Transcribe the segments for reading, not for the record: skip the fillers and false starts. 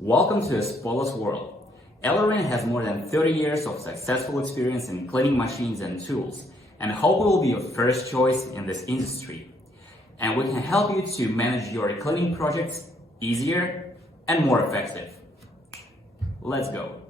Welcome to Espola's world. Ellerin has more than 30 years of successful experience in cleaning machines and tools, and hope we will be your first choice in this industry. And we can help you to manage your cleaning projects easier and more effective. Let's go.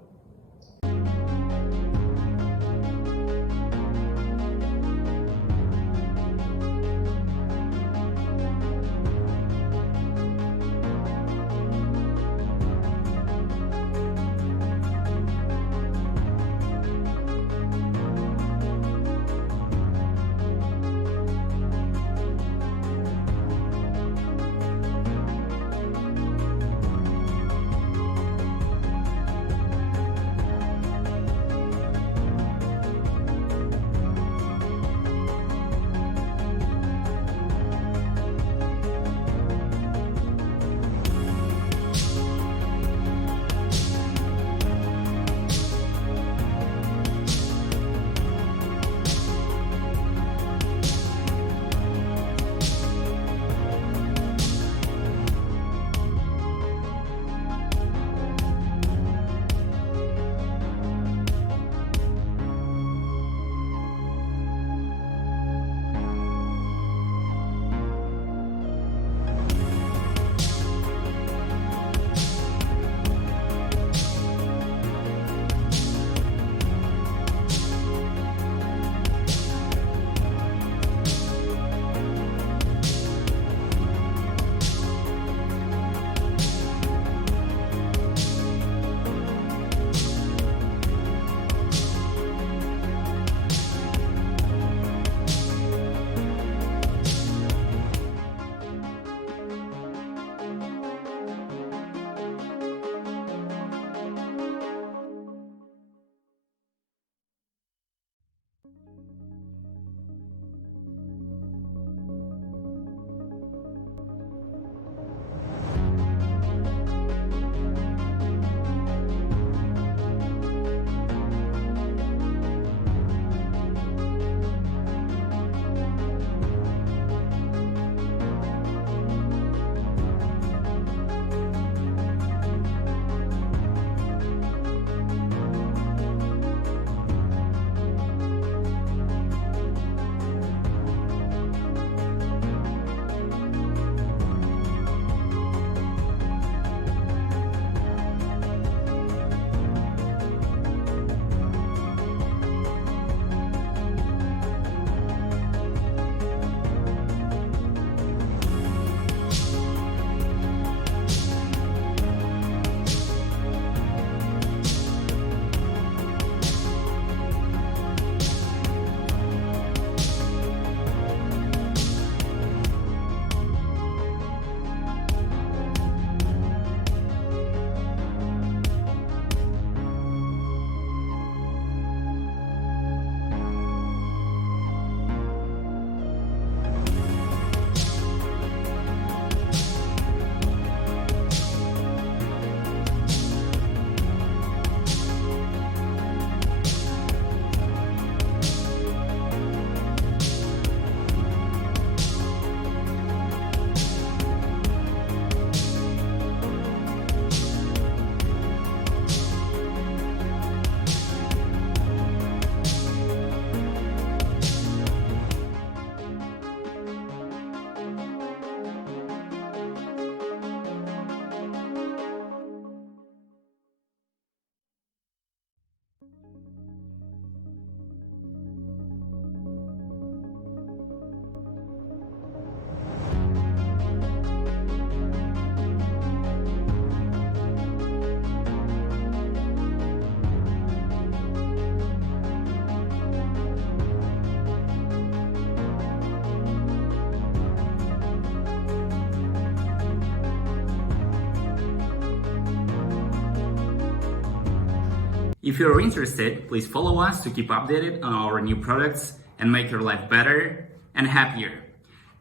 If you're interested, please follow us to keep updated on our new products and make your life better and happier.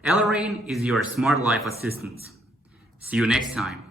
Ellerin is your smart life assistant. See you next time.